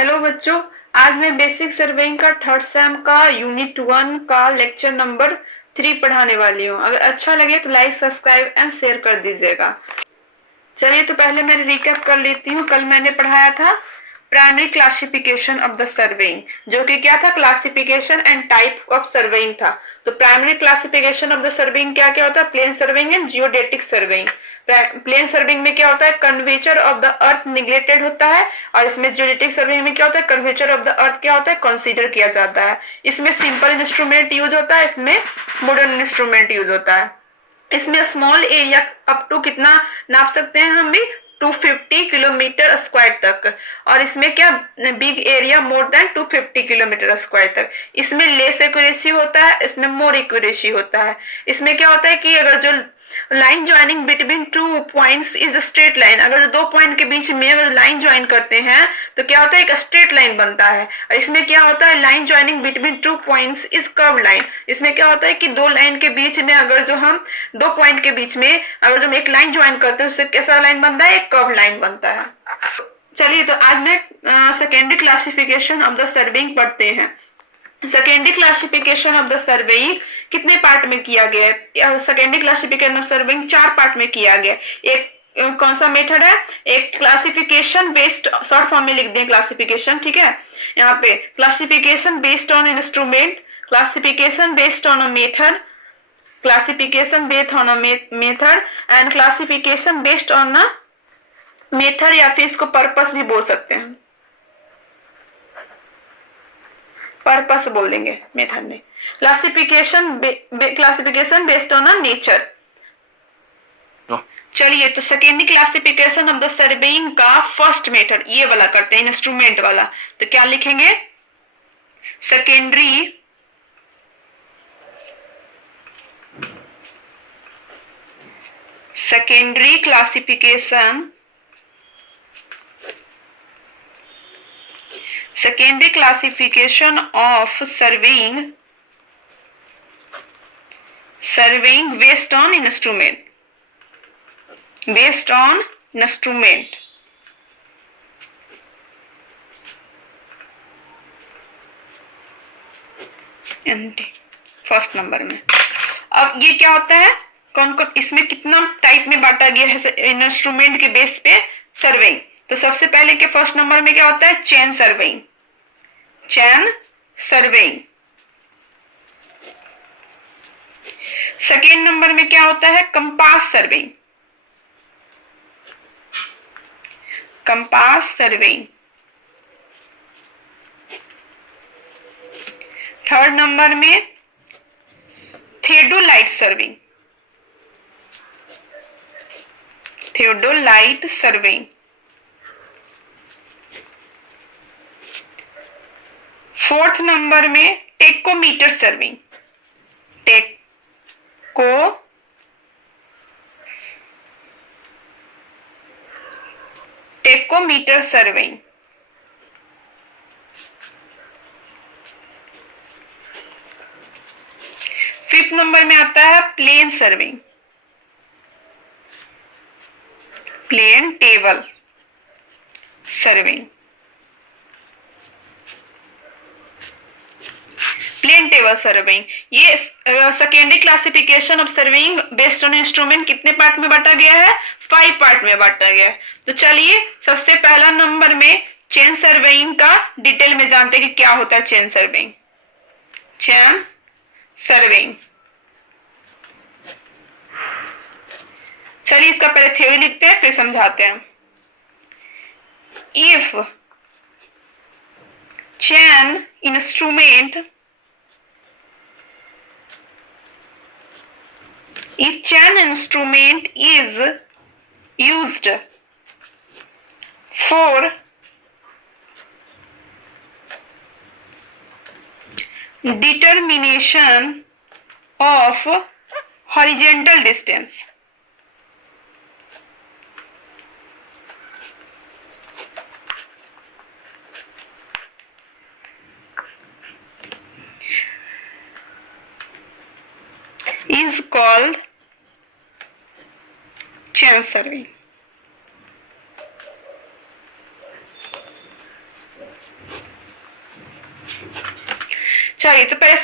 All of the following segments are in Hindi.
हेलो बच्चों। आज मैं बेसिक सर्वेइंग का थर्ड सेम का यूनिट 1 का लेक्चर नंबर 3 पढ़ाने वाली हूँ। अगर अच्छा लगे तो लाइक सब्सक्राइब एंड शेयर कर दीजिएगा। चलिए तो पहले मैं रिकैप कर लेती हूँ। कल मैंने पढ़ाया था primary classification of the surveying, जो कि क्या था, classification and type of surveying था। तो primary classification of the surveying क्या क्या होता है, plane surveying and geodetic surveying. Plane surveying में क्या होता है, curvature of the earth neglected होता है, और इसमें जियोडेटिक सर्वेइंग में क्या होता है, कर्वेचर ऑफ द अर्थ क्या होता है, कंसीडर किया जाता है। इसमें सिंपल इंस्ट्रूमेंट यूज होता है, इसमें मॉडर्न इंस्ट्रूमेंट यूज होता है। इसमें स्मॉल एरिया अप टू कितना नाप सकते हैं हम भी, 250 किलोमीटर स्क्वायर तक, और इसमें क्या big area more than 250 kilometre square तक। इसमें लेस एक्यूरेसी होता है, इसमें मोर एक्यूरेसी होता है। इसमें क्या होता है कि अगर जो line joining between two points is straight line, अगर दो पॉइंट के बीच में अगर लाइन ज्वाइन करते हैं तो क्या होता है, एक स्ट्रेट लाइन बनता है। और इसमें क्या होता है, line joining between two points is curve line. इसमें क्या होता है कि दो लाइन के बीच में अगर जो हम दो पॉइंट के बीच में अगर जो हम एक लाइन ज्वाइन करते हैं उससे कैसा लाइन बनता है, एक कर्व लाइन बनता है। चलिए तो आज में secondary classification of the surveying पढ़ते हैं। Secondary classification of the surveying कितने पार्ट में किया गया है? Secondary classification of surveying 4 part में किया गया। एक कौन सा मेथड है, एक क्लासिफिकेशन बेस्ड, शॉर्ट फॉर्म में लिख दें क्लासिफिकेशन, ठीक है। यहाँ पे classification based on instrument, classification based on a method, classification based on a method and classification based on a method, या फिर इसको पर्पस भी बोल सकते हैं, पर्पस बोल देंगे मेथड ने। Classification based on a nature. चलिए तो secondary classification of the surveying का फर्स्ट मेथड ये वाला करते हैं, इंस्ट्रूमेंट वाला। तो क्या लिखेंगे, secondary classification, secondary classification of surveying based on instrument, first number में। अब ये क्या होता है, कौन कौन इसमें कितना टाइप में बांटा गया है इंस्ट्रूमेंट के बेस पे सर्वेइंग। तो सबसे पहले के फर्स्ट नंबर में क्या होता है, चेन सर्वेइंग, सेकेंड नंबर में क्या होता है, कंपास सर्वेइंग, थर्ड नंबर में थियोडोलाइट सर्वेइंग, फोर्थ नंबर में tacheometer surveying, tacheometer surveying. Fifth number में आता है plane surveying, plane table surveying, ये secondary classification of surveying based on instrument कितने पार्ट में बांटा गया है, 5 पार्ट में बांटा गया है। तो चलिए सबसे पहला नंबर में चेन सर्वेइंग का डिटेल में जानते हैं कि क्या होता है चेन सर्वेइंग। चलिए इसका पहले थ्योरी लिखते हैं फिर समझाते हैं। If chain instrument is used for determination of horizontal distance, is called chain surveying. चलिए तो पहले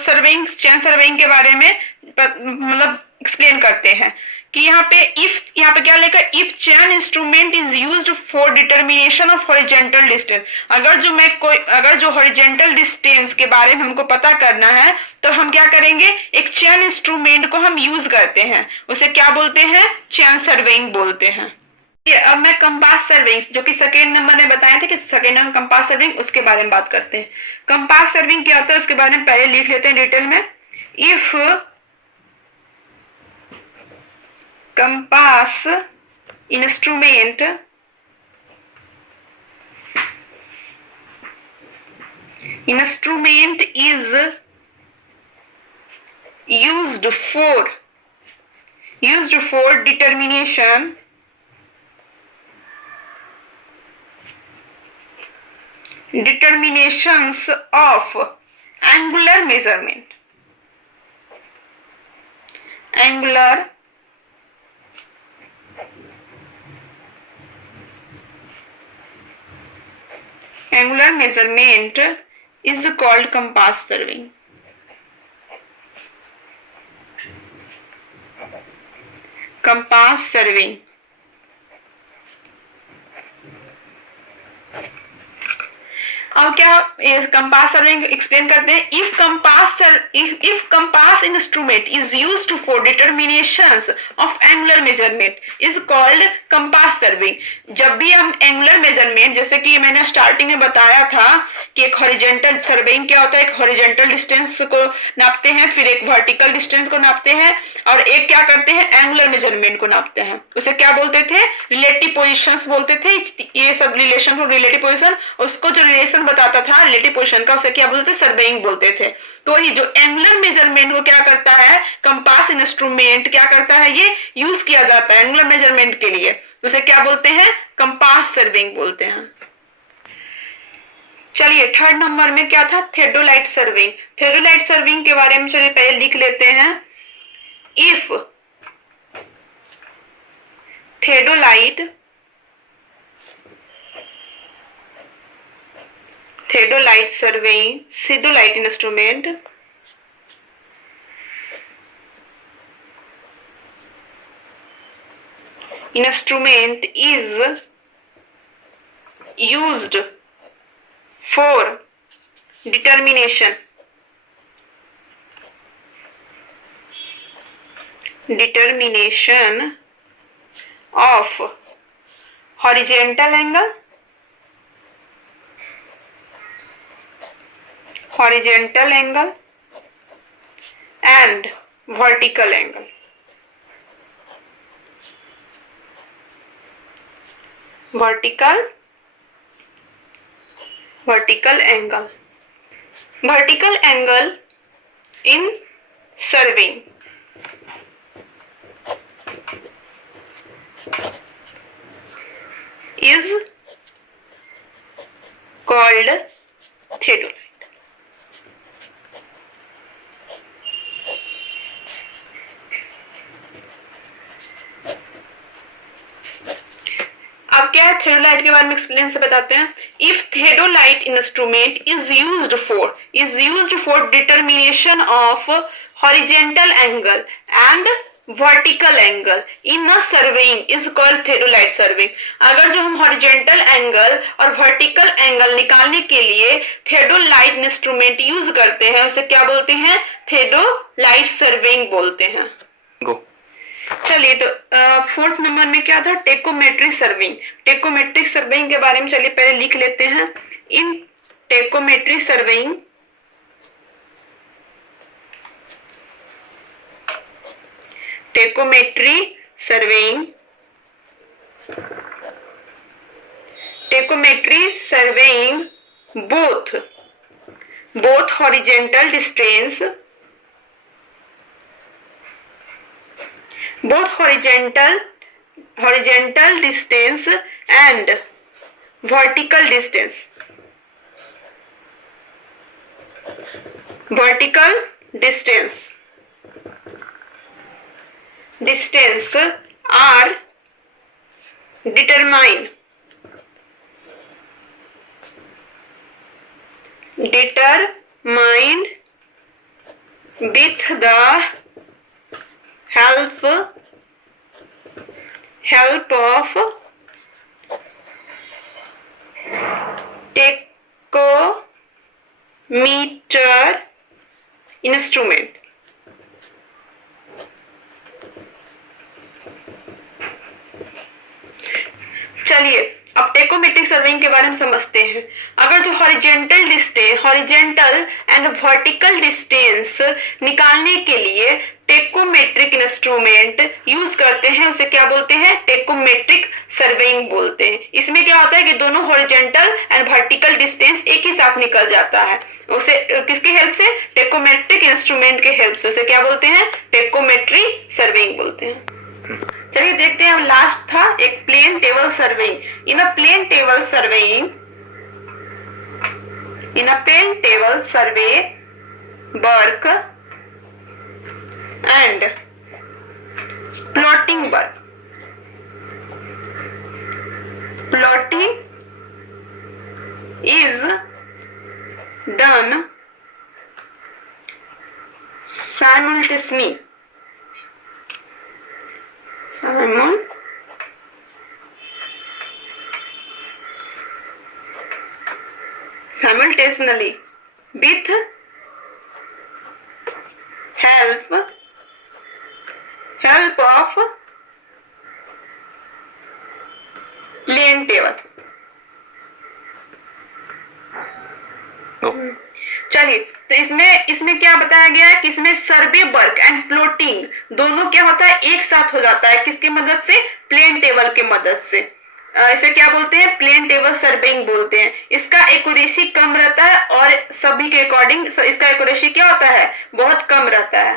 सर्विंग चेन सर्विंग के बारे में मतलब एक्सप्लेन करते हैं कि यहाँ पे क्या लिखा, if chain instrument is used for determination of horizontal distance. अगर जो हॉरिजेंटल डिस्टेंस के बारे में हमको पता करना है तो हम क्या करेंगे, एक चेन इंस्ट्रूमेंट को हम यूज करते हैं, उसे क्या बोलते हैं, चेन सर्वेइंग बोलते हैं। अब मैं कंपास सर्विंग जो कि सेकेंड नंबर में बताए थे कि सेकेंड नंबर कंपास सर्विंग, उसके बारे में बात करते हैं। कंपास सर्विंग क्या होता है उसके बारे में पहले लिख लेते हैं डिटेल में। If compass instrument is used for determinations of angular measurement, angular measurement is called compass serving. Compass serving. अब क्या कंपास सर्विंग एक्सप्लेन करते हैं। If compass instrument is used for determinations of angular measurement is called compass surveying. जब भी हम एंगुलर मेजरमेंट, जैसे कि मैंने स्टार्टिंग में बताया था कि एक हॉरिजेंटल सर्विंग क्या होता है, एक हॉरिजेंटल डिस्टेंस को नापते हैं, फिर एक वर्टिकल डिस्टेंस को नापते हैं, और एक क्या करते हैं, एंगुलर मेजरमेंट को नापते हैं। उसे क्या बोलते थे, रिलेटिव पोजीशंस बोलते थे। ये सब रिलेशन हो, रिलेटिव पोजीशन, उसको जो रिलेशन बताता था रिलेटिव पोजीशन का, उसे क्या बोलते थे, सर्वेइंग बोलते थे। तो ये जो एंगुलर मेजरमेंट को क्या करता है, कंपास इंस्ट्रूमेंट क्या करता है, ये यूज किया जाता है एंगुलर मेजरमेंट के लिए, उसे क्या बोलते हैं, कंपास सर्विंग बोलते हैं। चलिए थर्ड नंबर में क्या था, थेडोलाइट सर्विंग। थेडोलाइट सर्विंग के बारे में चलिए पहले लिख लेते हैं। If theodolite surveying theodolite instrument is used for determination of horizontal angle and vertical angle. Vertical angle in surveying is called theodolite. अब क्या है, थेडोलाइट के बारे में एक्सप्लेन से बताते हैं। If theodolite instrument is used for determination of horizontal angle and vertical angle in a surveying is called theodolite serving. अगर जो हम हॉरिजेंटल एंगल और वर्टिकल एंगल निकालने के लिए थेडोलाइट इंस्ट्रूमेंट यूज करते हैं, उसे क्या बोलते हैं, थेडोलाइट सर्विंग बोलते हैं। चलिए तो फोर्थ नंबर में क्या था, टेकोमेट्रिक सर्विंग। टेकोमेट्रिक सर्विंग के बारे में चलिए पहले लिख लेते हैं। इन tacheometric serving both horizontal distance and vertical distance are determined with the help of tachometer instrument। चलिए अब टेकोमेट्रिक सर्वेइंग के बारे में समझते हैं। अगर जो हॉरिजेंटल एंड वर्टिकल डिस्टेंस निकालने के लिए टेकोमेट्रिक इंस्ट्रूमेंट यूज करते हैं उसे क्या बोलते हैं? टेकोमेट्रिक सर्वेइंग बोलते हैं। इसमें क्या होता है कि दोनों हॉरिजेंटल एंड वर्टिकल डिस्टेंस एक ही साथ निकल जाता है। उसे किसके हेल्प से? टेकोमेट्रिक इंस्ट्रूमेंट के हेल्प से। उसे क्या बोलते हैं? टेकोमेट्रिक सर्वेइंग बोलते हैं। चलिए देखते हैं। अब लास्ट था एक plane table surveying. In a plane table survey work and plotting is done simultaneously with help of plane table। चलिए तो इसमें क्या बताया गया है कि इसमें सर्वे वर्क एंड प्लॉटिंग दोनों क्या होता है? एक साथ हो जाता है। किसकी मदद से? प्लेन टेबल की मदद से। इसे क्या बोलते हैं? प्लेन टेबल सर्वेइंग बोलते हैं। इसका एक्यूरेसी कम रहता है और सभी के अकॉर्डिंग इसका एक्यूरेसी क्या होता है? बहुत कम रहता है।